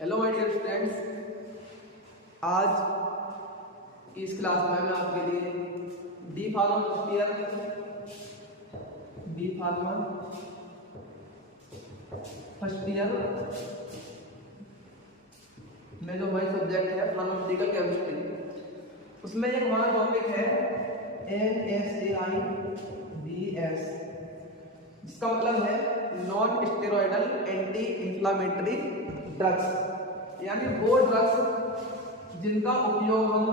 Hello my dear students, आज की इस क्लास में मैं आपके लिए डी फार्मा फर्स्ट ईयर में जो हमारी सब्जेक्ट है फार्मास्यूटिकल केमिस्ट्री, उसमें एक हमारा टॉपिक है NSAIDs, जिसका मतलब है non steroidal anti inflammatory drugs, यानी वो ड्रग्स जिनका उपयोग हम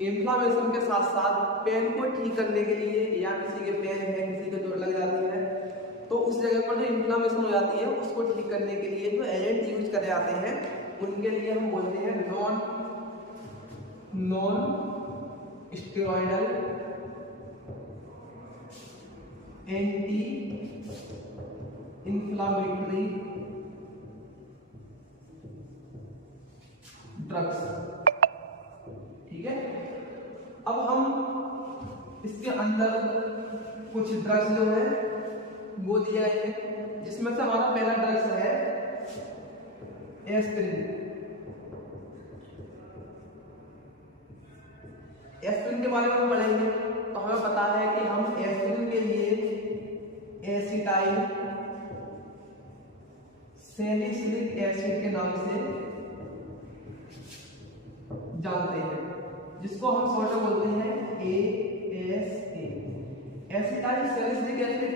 इन्फ्लामेशन के साथ साथ पेन को ठीक करने के लिए, या किसी के पेन है, किसी के चोट लग जाती है तो उस जगह पर जो इन्फ्लामेशन हो जाती है उसको ठीक करने के लिए जो एजेंट यूज करे जाते हैं उनके लिए हम बोलते हैं non steroidal anti inflammatory drugs. ठीक है, अब हम इसके अंदर कुछ ड्रग्स जो है वो दिया है, जिसमें से हमारा पहला ड्रग्स है एस्पिरिन। एस्पिरिन के बारे में हम पढ़ेंगे तो हमें पता है कि हम एस्पिरिन के लिए एसिटाइल सैलिसिलिक एसिड के नाम से जानते हैं, जिसको हम शॉर्ट में बोलते हैं ASA, एसिटाइल सैलिसिलिक एसिड।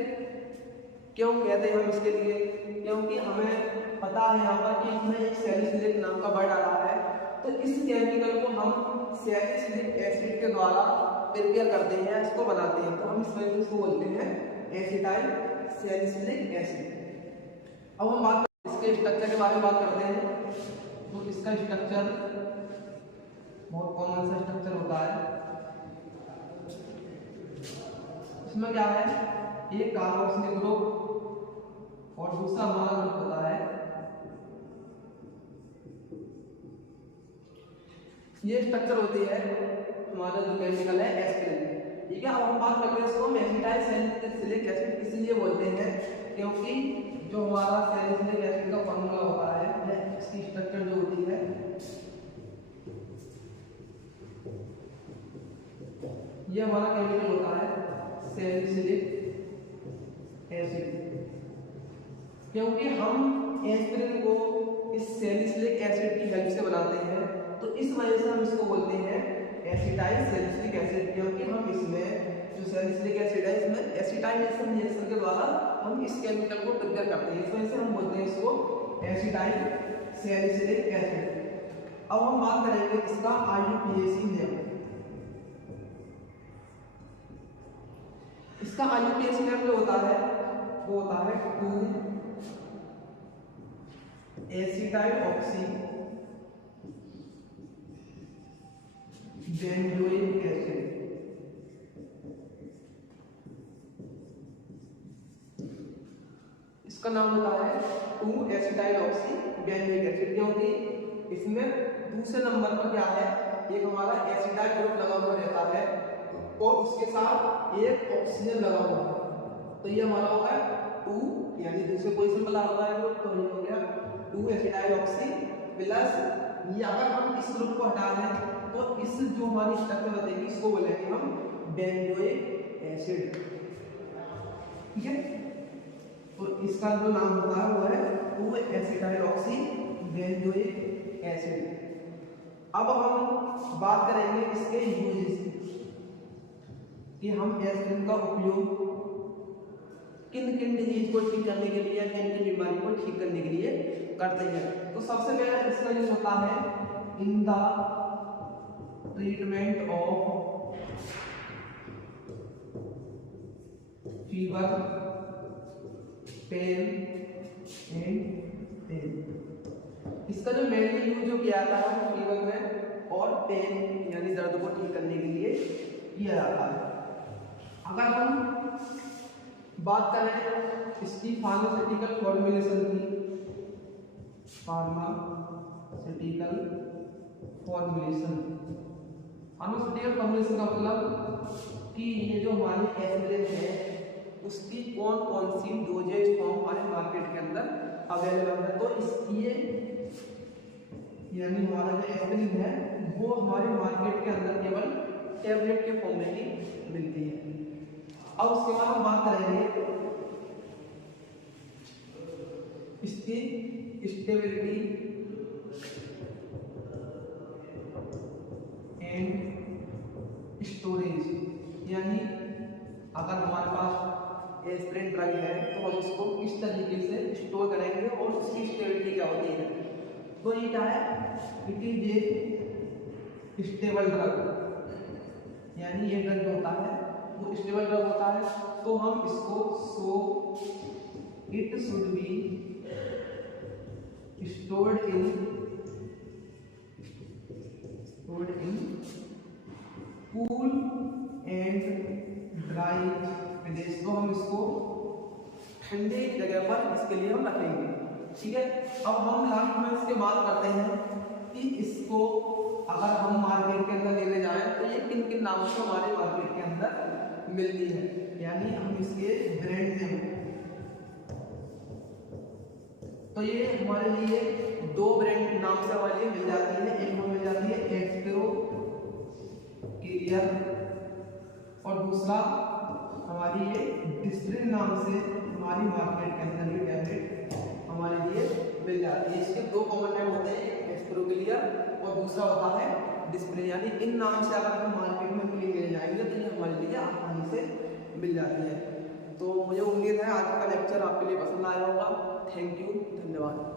क्यों कहते हैं हम इसके लिए? क्योंकि हमें पता है यहाँ पर कि इसमें एक सैलिसिलिक नाम का वर्ड आ रहा है, तो इस केमिकल को हम सैलिसिलिक एसिड के द्वारा प्रिपेयर करते हैं, इसको बनाते हैं, तो हम इस वजह से इसको बोलते हैं एसिटाइल सैलिसिलिक एसिड। अब हम बात इसके स्ट्रक्चर के बारे में बात करते हैं, तो इसका स्ट्रक्चर बहुत कॉमन सा स्ट्रक्चर होता है। इसमें क्या है, एक कार्बोक्सिलिक ग्रुप और दूसरा हमारा ग्रुप होता है, ये स्ट्रक्चर होती है हमारा जो केमिकल है एस्पिरिन। ठीक है, अब हम बात करते हैं इसको एसिटाइल सैलिसिलिक एसिड इसलिए बोलते हैं क्योंकि जो हमारा सैलिसिलिक एसिड का फॉर्मूला होता है, इसकी स्ट्रक्चर जो होती है ये हमारा केमिकल होता है सैलिसिलिक एसिड। क्योंकि हम एस्पिरिन को इस सैलिसिलिक एसिड की हेल्प से बनाते हैं, तो इस वजह से हम इसको बोलते हैं एसिटाइल सैलिसिलिक एसिड, क्योंकि हम इसमें जो सैलिसिलिक एसिड है इसमें एसिटाइलेशन रिएक्शन के द्वारा हम इस केमिकल को प्रिपेयर करते हैं, इस वजह से हम बोलते हैं इसको एसिटाइल सैलिसिलिक एसिड। अब हम बात करेंगे इसका IUPAC नेम। इसका IUPAC नेम जो होता है वो होता है 2-एसिटाइल ऑक्सी बेंजोइक एसिड। इसका नाम होता है 2-एसिटाइल ऑक्सी बेंजोइक एसिड, क्योंकि इसमें दूसरे नंबर पर क्या है, एक हमारा एसिटाइल ग्रुप लगा हुआ रहता है और उसके साथ एक ऑक्सीजन लगा हुआ है, तो ये हमारा होगा 2, यानी दूसरे पोजीशन पर लगा हुआ है ग्रुप, तो ये हो गया 2-एसिटाइल ऑक्सी प्लस, ये अगर हम इस ग्रुप को हटा दें तो इस जो हमारी स्ट्रक्चर बनेगी इसको बोलेंगे हम बेंजोइक एसिड। ठीक है, तो इसका जो नाम होता है वो है 2-एसिटाइल ऑक्सी बेंजोइक एसिड। अब हम बात करेंगे इसके यूजेस कि हम एस्पिरिन का उपयोग किन किन डिजीज को ठीक करने के लिए, किन किन बीमारी को ठीक करने के लिए करते हैं। तो सबसे पहले इसका यूज होता है in the treatment of fever, pain and pain. इसका जो मेनली यूज जो किया जाता है वो फीवर में और पेन यानी दर्द को ठीक करने के लिए किया जाता है। अगर हम बात करें इसकी फार्मास्यूटिकल फॉर्मुलेशन की, फार्मास्यूटिकल फॉर्मुलेशन का मतलब कि ये जो हमारी एस्पिरिन है उसकी कौन कौन सी डोजेज फॉर्म हमारे मार्केट के अंदर अवेलेबल है। तो इस ये यानी हमारा जो एस्पिरिन है वो हमारे मार्केट के अंदर केवल टैबलेट के फॉर्म में ही मिलती है। अब उसके बाद हम बात करेंगे इसकी स्टेबिलिटी एंड स्टोरेज, यानी अगर हमारे पास एस्पिरिन ड्रग है तो हम उसको किस तरीके से स्टोर करेंगे और उसकी स्टेबिलिटी क्या होती है। तो ये क्या है, it is a stable drug, यानी ये ड्रग जो होता है वो स्टेबल ड्रग होता है। तो हम इसको it should be stored in cool and dry place, तो हम इसको ठंडे जगह पर इसके लिए हम रखेंगे। ठीक है, अब हम लास्ट में इसके बात करते हैं कि इसको अगर हम मार्केट के अंदर लेने जाएं तो ये किन किन नामों से हमारे मार्केट के अंदर मिलती है, यानी हम इसके ब्रांड नेम। तो ये हमारे लिए दो ब्रांड नाम से हमारे लिए मिल जाती है, एक हमें मिल जाती है एक्सपेरो क्लियर और दूसरा हमारी ये डिस्प्रिन नाम से हमारी मार्केट के अंदर ये टैबलेट हमारे लिए मिल जाती है। इसके दो कॉमन नेम होते हैं, एक्सपेरो क्लियर और दूसरा होता है डिस्प्रिन, यानी इन नाम से अगर हम मार्केट में मिल जाएंगे तो ये हमारे लिए आसानी से मिल जाती है। तो मुझे उम्मीद है आज का लेक्चर आपके लिए पसंद आया होगा। थैंक यू, धन्यवाद।